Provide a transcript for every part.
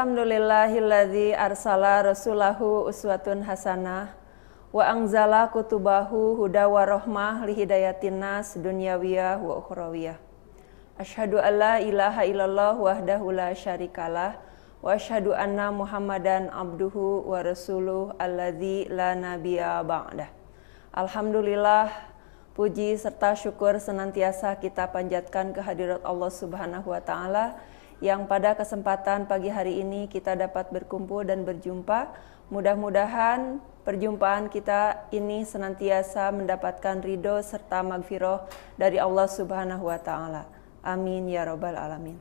Alhamdulillahilladzi arsala rasulahu uswatun hasanah wa anzala kutubahu huda wa rahmah lihidayatin nas dunyawiyah wa ukhrawiyah. Asyhadu an la ilaha illallah wahdahu la syarikalah wa asyhadu anna Muhammadan abduhu wa rasuluh alladzi la nabiyya ba'dah. Alhamdulillah, puji serta syukur senantiasa kita panjatkan kehadirat Allah Subhanahu wa taala yang pada kesempatan pagi hari ini kita dapat berkumpul dan berjumpa. Mudah-mudahan perjumpaan kita ini senantiasa mendapatkan ridho serta magfirah dari Allah Subhanahu wa taala. Amin ya rabbal alamin.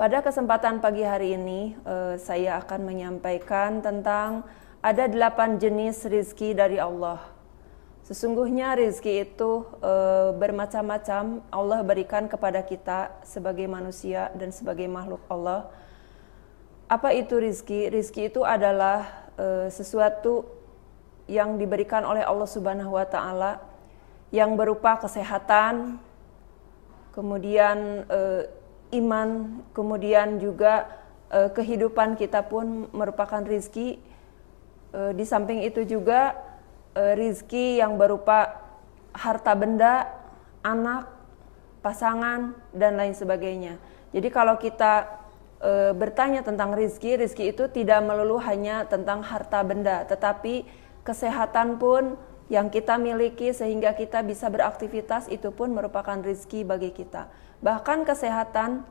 Pada kesempatan pagi hari ini saya akan menyampaikan tentang ada 8 jenis rizki dari Allah. Sesungguhnya rizki itu bermacam-macam Allah berikan kepada kita sebagai manusia dan sebagai makhluk Allah. Apa itu rizki? Rizki itu adalah sesuatu yang diberikan oleh Allah Subhanahu wa taala yang berupa kesehatan, kemudian iman, kemudian juga kehidupan kita pun merupakan rizki. Di samping itu juga rizki yang berupa harta benda, anak, pasangan, dan lain sebagainya. Jadi kalau kita bertanya tentang rizki, rizki itu tidak melulu hanya tentang harta benda, tetapi kesehatan pun yang kita miliki sehingga kita bisa beraktivitas itu pun merupakan rizki bagi kita. Bahkan kesehatan,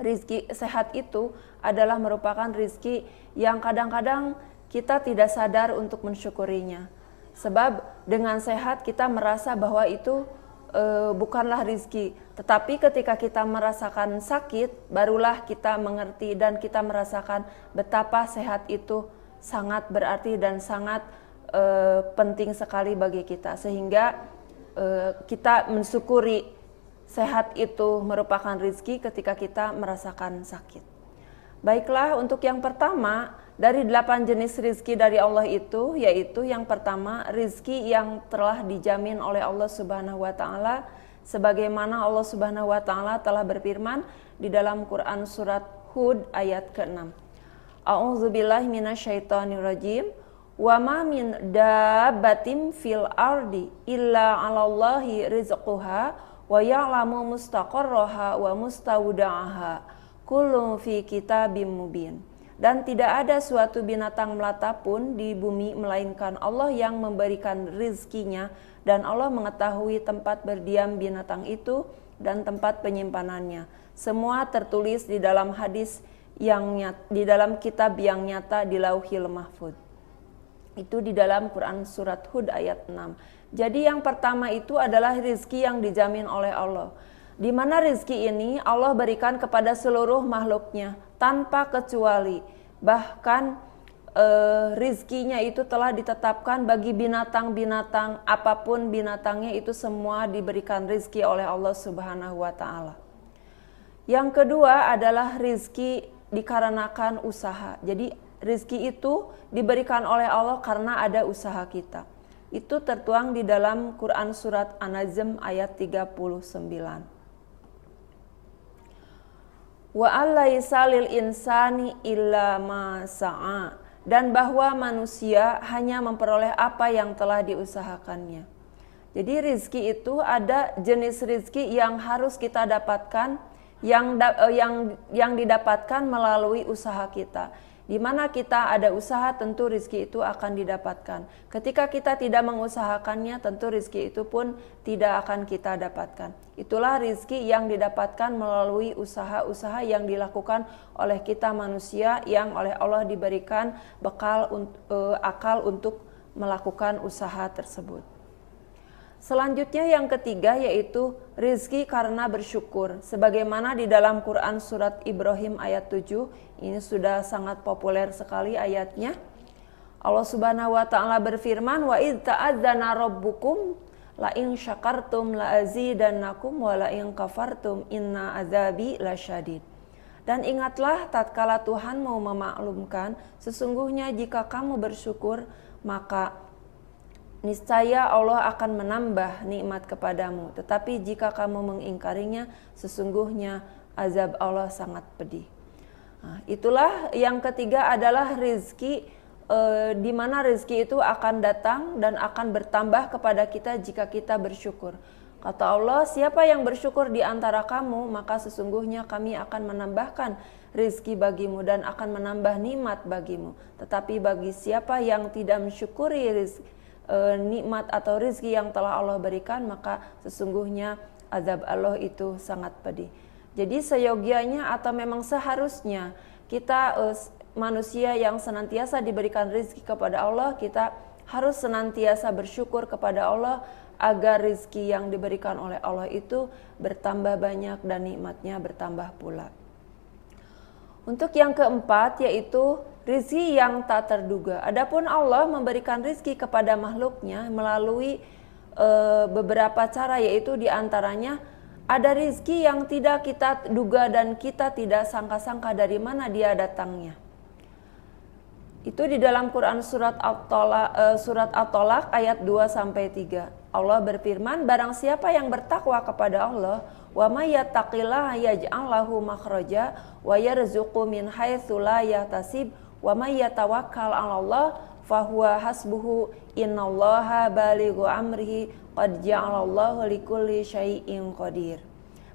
rizki sehat itu adalah merupakan rizki yang kadang-kadang kita tidak sadar untuk mensyukurinya. Sebab dengan sehat kita merasa bahwa itu bukanlah rizki. Tetapi ketika kita merasakan sakit, barulah kita mengerti dan kita merasakan betapa sehat itu sangat berarti dan sangat penting sekali bagi kita. Sehingga kita mensyukuri sehat itu merupakan rizki ketika kita merasakan sakit. Baiklah, untuk yang pertama, dari 8 jenis rizki dari Allah itu, yaitu yang pertama, rizki yang telah dijamin oleh Allah Subhanahu wa taala, sebagaimana Allah Subhanahu wa taala telah berfirman di dalam Quran surat Hud ayat ke-6. A'udzubillahi minasyaitonirrajim. Wa ma min dabbatin fil ardi illa 'alallahi rizquha wa ya'lamu mustaqarraha wa mustawda'aha. Kullu fi kitabim mubin. Dan tidak ada suatu binatang melata pun di bumi melainkan Allah yang memberikan rizkinya, dan Allah mengetahui tempat berdiam binatang itu dan tempat penyimpanannya. Semua tertulis di dalam hadis yang di dalam kitab yang nyata di Lauhil Mahfuz. Itu di dalam Quran surat Hud ayat 6. Jadi yang pertama itu adalah rizki yang dijamin oleh Allah. Di mana rizki ini Allah berikan kepada seluruh makhluknya tanpa kecuali. Bahkan rizkinya itu telah ditetapkan bagi binatang-binatang, apapun binatangnya itu semua diberikan rizki oleh Allah Subhanahu wa taala. Yang kedua adalah rizki dikarenakan usaha. Jadi rizki itu diberikan oleh Allah karena ada usaha kita. Itu tertuang di dalam Quran surat An-Najm ayat 39. Wa alaisa lil insani illa ma sa'a, dan bahwa manusia hanya memperoleh apa yang telah diusahakannya. Jadi rizki itu ada jenis rizki yang harus kita dapatkan, yang didapatkan melalui usaha kita. Di mana kita ada usaha, tentu rizki itu akan didapatkan. Ketika kita tidak mengusahakannya, tentu rizki itu pun tidak akan kita dapatkan. Itulah rizki yang didapatkan melalui usaha-usaha yang dilakukan oleh kita manusia, yang oleh Allah diberikan bekal akal untuk melakukan usaha tersebut. Selanjutnya yang ketiga yaitu rizki karena bersyukur. Sebagaimana di dalam Quran surat Ibrahim ayat 7, ini sudah sangat populer sekali ayatnya. Allah Subhanahu wa taala berfirman, wa idz ta'adzana rabbukum la in syakartum la azidannakum wa la in kafartum inna azabi lasyadid. Dan ingatlah tatkala Tuhan mau memaklumkan, sesungguhnya jika kamu bersyukur, maka niscaya Allah akan menambah nikmat kepadamu. Tetapi jika kamu mengingkarinya, sesungguhnya azab Allah sangat pedih. Nah, itulah yang ketiga adalah rizki, di mana rizki itu akan datang dan akan bertambah kepada kita jika kita bersyukur. Kata Allah, siapa yang bersyukur di antara kamu, maka sesungguhnya kami akan menambahkan rizki bagimu dan akan menambah nikmat bagimu. Tetapi bagi siapa yang tidak mensyukuri nikmat atau rizki yang telah Allah berikan, maka sesungguhnya azab Allah itu sangat pedih. Jadi seyogianya atau memang seharusnya kita manusia yang senantiasa diberikan rezeki kepada Allah, kita harus senantiasa bersyukur kepada Allah agar rezeki yang diberikan oleh Allah itu bertambah banyak dan nikmatnya bertambah pula. Untuk yang keempat yaitu rezeki yang tak terduga. Adapun Allah memberikan rezeki kepada makhluknya melalui beberapa cara, yaitu diantaranya ada rezeki yang tidak kita duga dan kita tidak sangka-sangka dari mana dia datangnya. Itu di dalam Quran surat At-Tolaq ayat 2-3. Allah berfirman, barang siapa yang bertakwa kepada Allah, wa may yattaqillaha yaj'al lahu makhraja wa yarzuqhu min haitsu la yahtasib wa may yatawakkal 'alallah fahuwa hasbuhu innallaha balighu amrihi qad ja'alallahu likulli syai'in qadir.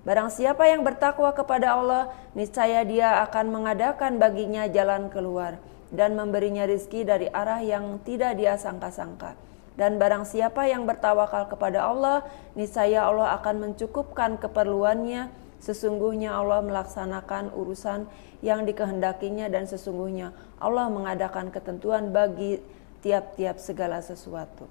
Barang siapa yang bertakwa kepada Allah, niscaya dia akan mengadakan baginya jalan keluar dan memberinya rizki dari arah yang tidak dia sangka-sangka. Dan barang siapa yang bertawakal kepada Allah, niscaya Allah akan mencukupkan keperluannya. Sesungguhnya Allah melaksanakan urusan yang dikehendakinya dan sesungguhnya Allah mengadakan ketentuan bagi tiap-tiap segala sesuatu.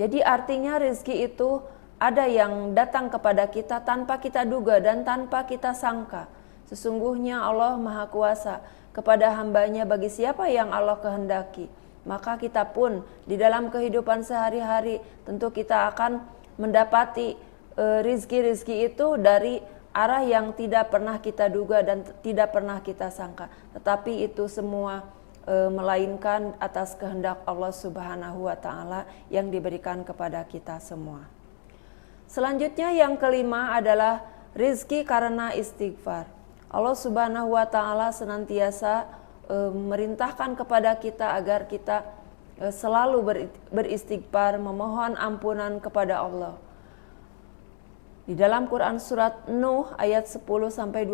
Jadi artinya rezeki itu ada yang datang kepada kita tanpa kita duga dan tanpa kita sangka. Sesungguhnya Allah Maha Kuasa kepada hambanya bagi siapa yang Allah kehendaki. Maka kita pun di dalam kehidupan sehari-hari tentu kita akan mendapati rizki-rizki itu dari arah yang tidak pernah kita duga dan tidak pernah kita sangka. Tetapi itu semua melainkan atas kehendak Allah Subhanahu wa Ta'ala yang diberikan kepada kita semua. Selanjutnya yang kelima adalah rizki karena istighfar. Allah Subhanahu wa Ta'ala senantiasa merintahkan kepada kita agar kita selalu beristighfar, memohon ampunan kepada Allah. Di dalam Quran surat Nuh ayat 10-12,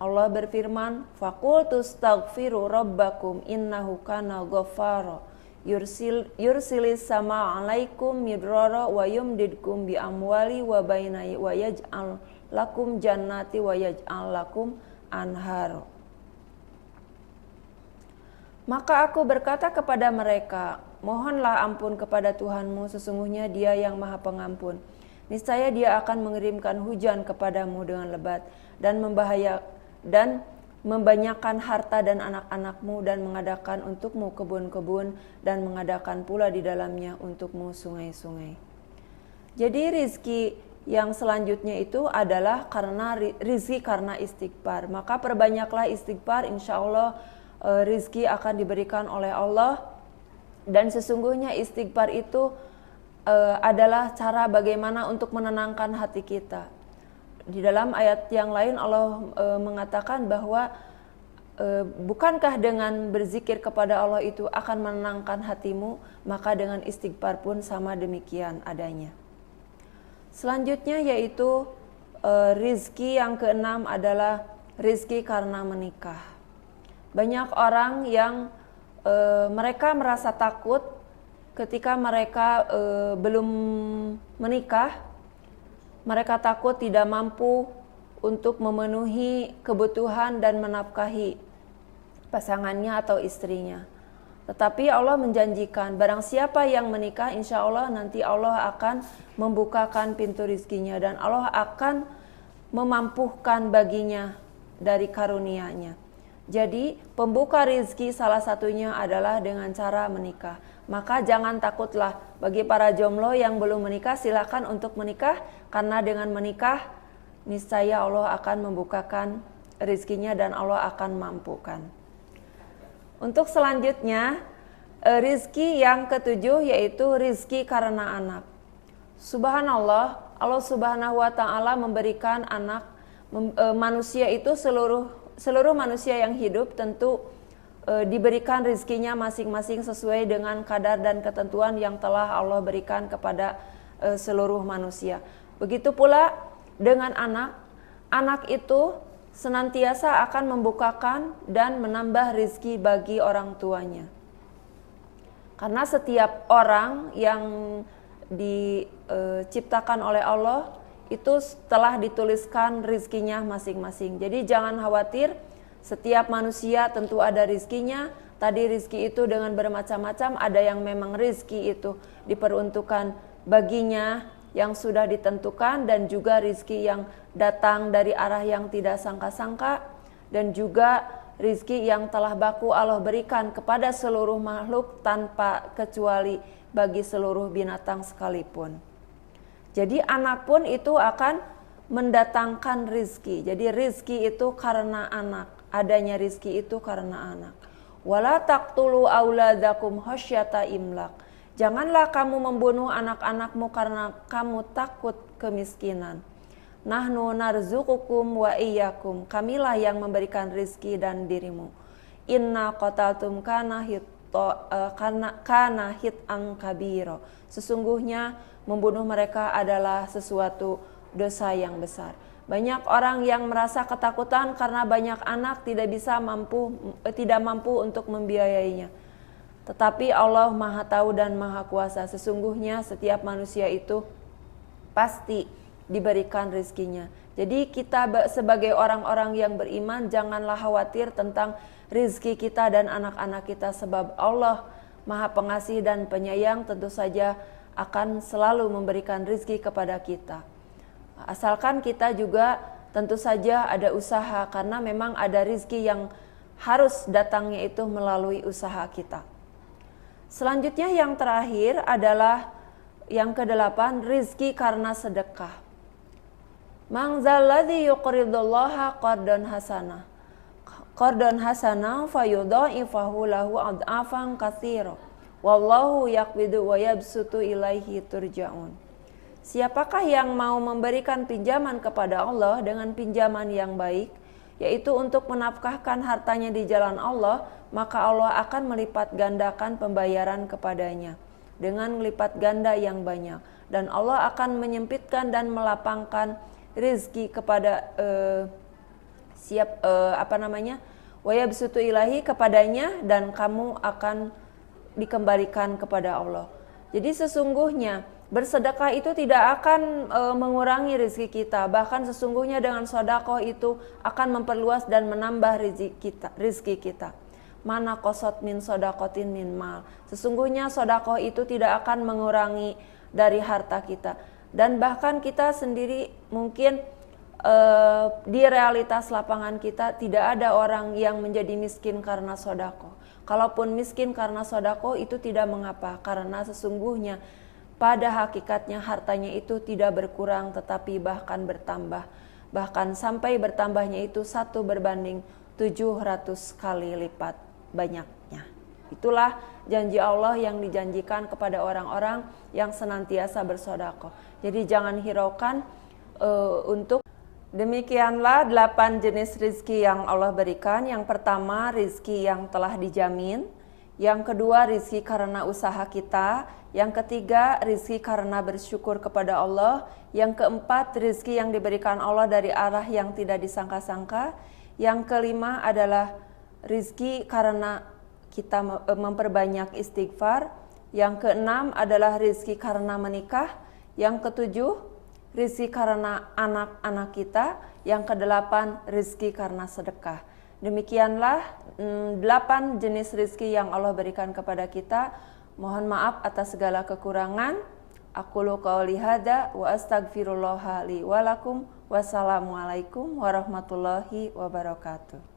Allah berfirman, "Faqultu astaghfiru rabbakum innahu kana ghaffara yursilis sama 'alaikum midrara wa yumdidkum bi amwali wa bainai wa yaj'al lakum jannati wa yaj'al lakum anhar." Maka aku berkata kepada mereka, mohonlah ampun kepada Tuhanmu, sesungguhnya Dia yang Maha Pengampun. Niscaya Dia akan mengirimkan hujan kepadamu dengan lebat dan membanyakan harta dan anak-anakmu dan mengadakan untukmu kebun-kebun dan mengadakan pula di dalamnya untukmu sungai-sungai. Jadi rizki yang selanjutnya itu adalah karena rizki karena istighfar. Maka perbanyaklah istighfar, insya Allah rizki akan diberikan oleh Allah. Dan sesungguhnya istighfar itu adalah cara bagaimana untuk menenangkan hati kita. Di dalam ayat yang lain Allah mengatakan bahwa bukankah dengan berzikir kepada Allah itu akan menenangkan hatimu, maka dengan istighfar pun sama demikian adanya. Selanjutnya yaitu rizki yang keenam adalah rizki karena menikah. Banyak orang yang mereka merasa takut ketika mereka belum menikah. Mereka takut tidak mampu untuk memenuhi kebutuhan dan menafkahi pasangannya atau istrinya. Tetapi Allah menjanjikan barang siapa yang menikah, insya Allah nanti Allah akan membukakan pintu rizkinya dan Allah akan memampuhkan baginya dari karunia-Nya. Jadi pembuka rizki salah satunya adalah dengan cara menikah. Maka jangan takutlah bagi para jomblo yang belum menikah, silakan untuk menikah, karena dengan menikah niscaya Allah akan membukakan rizkinya dan Allah akan mampukan. Untuk selanjutnya rizki yang ketujuh yaitu rizki karena anak. Subhanallah, Allah Subhanahu wa Ta'ala memberikan anak manusia itu seluruh seluruh manusia yang hidup tentu diberikan rizkinya masing-masing sesuai dengan kadar dan ketentuan yang telah Allah berikan kepada seluruh manusia. Begitu pula dengan anak. Anak itu senantiasa akan membukakan dan menambah rizki bagi orang tuanya. Karena setiap orang yang diciptakan oleh Allah itu telah dituliskan rizkinya masing-masing. Jadi jangan khawatir, setiap manusia tentu ada rizkinya. Tadi rizki itu dengan bermacam-macam, ada yang memang rizki itu diperuntukkan baginya yang sudah ditentukan, dan juga rizki yang datang dari arah yang tidak sangka-sangka, dan juga rizki yang telah baku Allah berikan kepada seluruh makhluk tanpa kecuali bagi seluruh binatang sekalipun. Jadi anak pun itu akan mendatangkan rizki. Jadi rizki itu karena anak, adanya rizki itu karena anak. Wala taqtulu auladakum khasyata imlaq. Janganlah kamu membunuh anak-anakmu karena kamu takut kemiskinan. Nahnu narzuqukum wa iyyakum. Kamilah yang memberikan rizki dan dirimu. Inna qataltum kana hit'an kabiro. Sesungguhnya membunuh mereka adalah sesuatu dosa yang besar. Banyak orang yang merasa ketakutan karena banyak anak tidak mampu untuk membiayainya. Tetapi Allah Maha Tahu dan Maha Kuasa. Sesungguhnya setiap manusia itu pasti diberikan rizkinya. Jadi kita sebagai orang-orang yang beriman janganlah khawatir tentang rizki kita dan anak-anak kita, sebab Allah Maha Pengasih dan Penyayang tentu saja akan selalu memberikan rizki kepada kita. Asalkan kita juga tentu saja ada usaha, karena memang ada rizki yang harus datangnya itu melalui usaha kita. Selanjutnya yang terakhir adalah yang ke-8, rizki karena sedekah. Man zalladzi yuqridullaha qardan hasanah. Qardan hasanah fayudha'ifahu lahu ad'afan katsira. Wallahu yaqbidu wa yabsutu ilaihi turja'un. Siapakah yang mau memberikan pinjaman kepada Allah dengan pinjaman yang baik, yaitu untuk menafkahkan hartanya di jalan Allah, maka Allah akan melipat gandakan pembayaran kepadanya dengan melipat ganda yang banyak, dan Allah akan menyempitkan dan melapangkan rizki kepada wa yabsutu ilahi kepadanya, dan kamu akan dikembalikan kepada Allah. Jadi sesungguhnya bersedekah itu tidak akan mengurangi rezeki kita, bahkan sesungguhnya dengan sedekah itu akan memperluas dan menambah rezeki kita. Mana qasat min sedaqatin min mal. Sesungguhnya sedekah itu tidak akan mengurangi dari harta kita, dan bahkan kita sendiri mungkin di realitas lapangan kita tidak ada orang yang menjadi miskin karena sedekah. Kalaupun miskin karena sedekah itu tidak mengapa, karena sesungguhnya pada hakikatnya hartanya itu tidak berkurang tetapi bahkan bertambah. Bahkan sampai bertambahnya itu 1/700 kali lipat banyaknya. Itulah janji Allah yang dijanjikan kepada orang-orang yang senantiasa bersedekah. Jadi jangan hiraukan untuk demikianlah 8 jenis rizki yang Allah berikan. Yang pertama, rizki yang telah dijamin. Yang kedua, rizki karena usaha kita. Yang ketiga, rizki karena bersyukur kepada Allah. Yang keempat, rizki yang diberikan Allah dari arah yang tidak disangka-sangka. Yang kelima adalah rizki karena kita memperbanyak istighfar. Yang keenam adalah rizki karena menikah. Yang ketujuh, rizki karena anak-anak kita. Yang kedelapan, rizki karena sedekah. Demikianlah 8 jenis rizki yang Allah berikan kepada kita. Mohon maaf atas segala kekurangan. Aqulu qauli hadza wa astaghfirullaha li wa lakum. Wassalamualaikum warahmatullahi wabarakatuh.